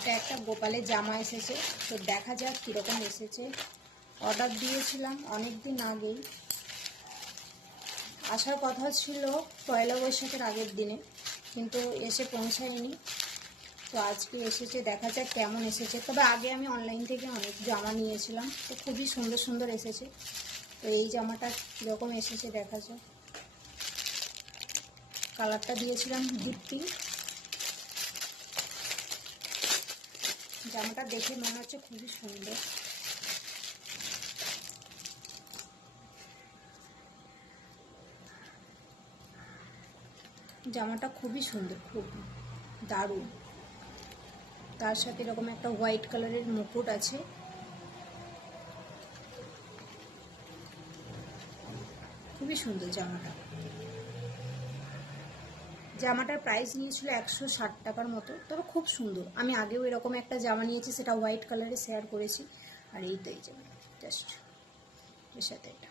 এটা একটা গোপালের জামা এসেছে, তো দেখা যাক কীরকম এসেছে। অর্ডার দিয়েছিলাম অনেক দিন আগেই, আসার কথা ছিল পয়লা বৈশাখের আগের দিনে, কিন্তু এসে পৌঁছায়নি। তো আজকে এসেছে, দেখা যাক কেমন এসেছে। তবে আগে আমি অনলাইন থেকে অনেক জামা নিয়েছিলাম, তো খুবই সুন্দর সুন্দর এসেছে। তো এই জামাটা কীরকম এসেছে দেখা যাক। কালারটা দিয়েছিলাম ডিপ পিঙ্ক। জামাটা দেখে মনে হচ্ছে খুবই সুন্দর। জামাটা খুবই সুন্দর, খুব দারুণ। তার সাথে এরকম একটা হোয়াইট কালারের মুকুট আছে। খুবই সুন্দর জামাটা। জামাটার প্রাইস নিয়েছিল 160 টাকার মতো, তবে খুব সুন্দর। আমি আগেও এরকম একটা জামা নিয়েছি, সেটা হোয়াইট কালারে শেয়ার করেছি। আর এই তো এই জামা জাস্ট এর সাথে এটা।